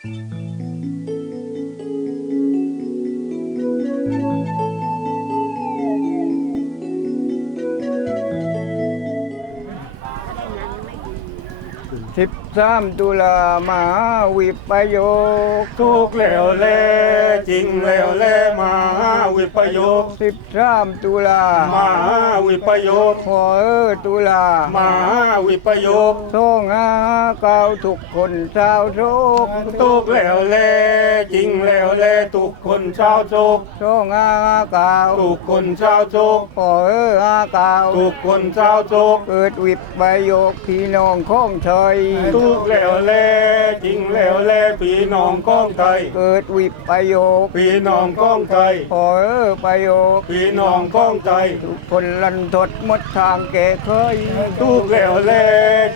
ทริป สามตุลามหาวิปโยคทุกข์แล้วแลจริงแล้วแลมหาวิปโยคสิบสามตุลามหาวิปโยคขอเออตุลามหาวิปโยคโทงอาเก่าทุกคนชาวโชคทุกข์แล้วแลจริงแล้วแลทุกคนชาวโชคโทงอาเก่าทุกคนชาวโชคขอเอออาเก่าทุกคนชาวโชคเกิดวิปโยคพี่น้องของไทยทุกข์แล้วแลจริงแล้วแลพี่น้องของไทย เกิดวิปโยคพี่น้องของไทย ขอเออประโยคพี่น้องของไทย ทุกคนลันทดหมดทางแก้เคยทุกข์แล้วแล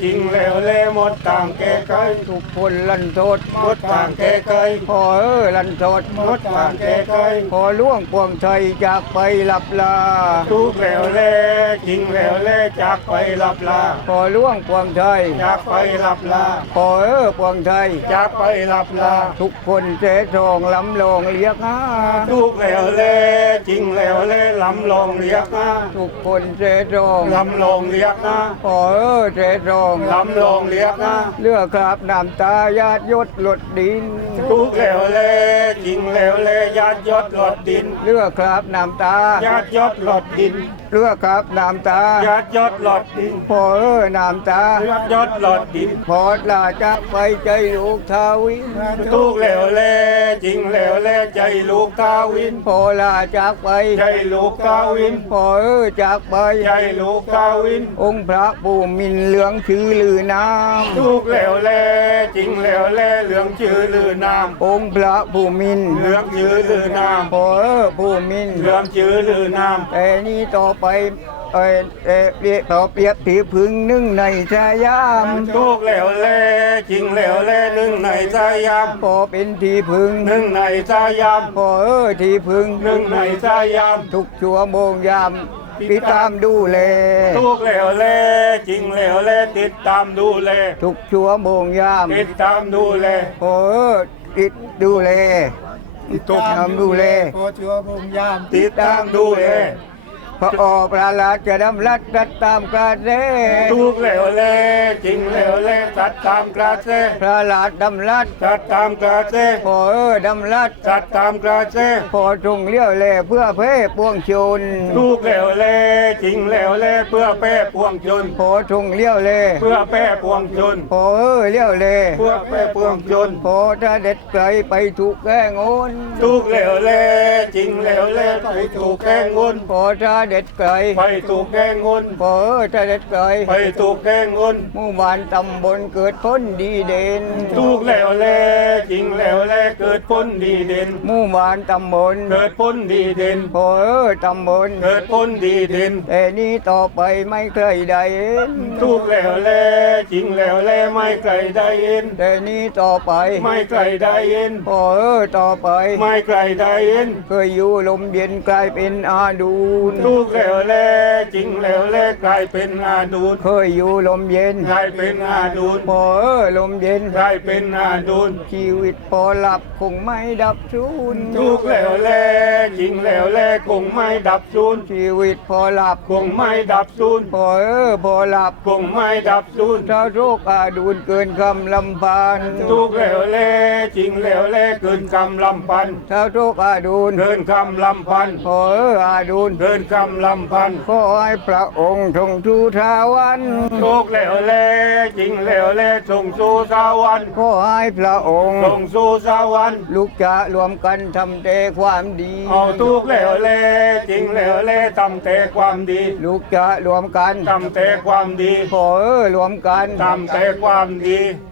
จริงแล้วแลหมดต่างแก้ไขทุกคนลันทดหมดต่างแก้ไขขอเออลันทดหมดต่างแก้ไขขอล่วงปวงไทยจากไปหลับลาทุกข์แล้วแลจริงแล้วแลจากไปหลับลาขอล่วงปวงไทยจากไปหลับลาขอเออปวงไทยจากไปหลับลาทุกคนเสทองลำลองเรียกหาทุกข์แล้วแลจริงแล้วแลลำลองเรียกนะทุกคนเสทองลำลองเรียกนะขอเออเสทองลำลองเรียกนะเลือกคราบน้ำตาญาติยศหลดดินทุกข์แล้วแล จริงแล้วแลญาติยศหลดดิน เลือกคราบน้ำตา ญาติยศหลดดิน เลือกคราบน้ำตา ญาติยศหลดดิน พอเออน้ำตา ญาติยศหลดดิน พอลาจากไป ใจลูกทาวินทุกข์แล้วแลจริงแล้วแลใจลูกตาวินพอลาจากไปใจลูกตาวินพอเออจากไป ใจลูกตาวิน องค์พระผู้มินเหลืองชื่อลือน้ทุกข์แล้วแล จริงแล้วแลเหลืองชื่อลือนามำองค์พระผู้มินเหลืองชื่อลือนามพอเออผู้มินเหลืองชื่อลือนาม แต่นี้ต่อไปเออเออเรียกต่อเปรียบถือพึงนึ่งในชายามทุกข์แล้วแลจริงแล้วแลหนึ่งในสายามพอเป็นที่พึงหนึ่งในสายามพอเออที่พึงหนึ่งในสายาม ทุกชั่วโมงยาม ติดตามดูแล ทุกข์แล้วแลจริงแล้วแลติดตามดูแล ทุกชั่วโมงยามติดตามดูแลพอเออติดดูแลทุกทำดูแล พอชัวบุญยาม ติดตามดูแล พระออกพระราชดำรัสตัดตามกระแสทุกข์แล้วแลจริงแล้วแลตัดตามกระแสพระราชดำรัสตัดตามกระแสพอเออดำรัสตัดตามกระแสพอทรงเลี้ยวแลเพื่อเพ่ปวงชนทุกข์แล้วแลจริงแล้วแลเพื่อแป้ปวงชนพอทรงเลี้ยวแลเพื่อแป้ปวงชนพอเออเลี้ยวแลเพื่อแป้ปวงชนพอถ้าเด็ดไกลไปถูกแกล้งโอนทุกข์แล้วแลจริงแล้วแลไปถูกแกล้งงนพอถ้าเด็ดไกลไปถูกแกล้งงนพอเออถ้าเด็ดไกลไปถูกแกล้งงนหมู่บ้านตำบลเกิดพ้นดีเด่นทุกข์แล้วแลจริงแล้วแลเกิดพ้นดีเด่นหมู่บ้านตำบลเกิดพ้นดีเด่นพอเออตำบลเกิดพ้นดีเด่นแต่นี้ต่อไปไม่เคยได้เห็นทุกข์แล้วแลจริงแล้วแลไม่ไกลได้เห็นแต่นี้ต่อไปไม่ไกลได้เห็นพอเออต่อไปไม่ไกลได้เห็นเคยอยู่ลมเย็นกลายเป็นอาดูนทุกข์แล้วแลจริงแล้วแลกลายเป็นอาดูนเคยอยู่ลมเย็นกลายเป็นอาดูนพอเออลมเย็นกลายเป็นอาดูนชีวิตพอหลับคงไม่ดับสูญทุกข์แล้วแลจริงแล้วแลคงไม่ดับสูญชีวิตพอหลับคงไม่ดับสูญพอเออพอหลับคงไม่ดับสูญถ้าโรคอาดูนเกินคำลำพานทุกข์แล้วแลจริงแล้วแลเกินคำลำพันถ้าโรคอาดูนเกินคำลำพันพอเอออาดูนเกินคำลำพันขอให้พระองค์ทรงทูทาวันทุกข์แล้วแลจริงแล้วแลส่งสู่สวรรค์ขอให้พระองค์ส่งสู่สวรรค์ลูกจะรวมกันทำแต่ความดีเอาทุกข์แล้วแลจริงแล้วแลทำแต่ความดี ลูกจะรวมกันทำแต่ความดีขอเออรวมกันทำแต่ความดีข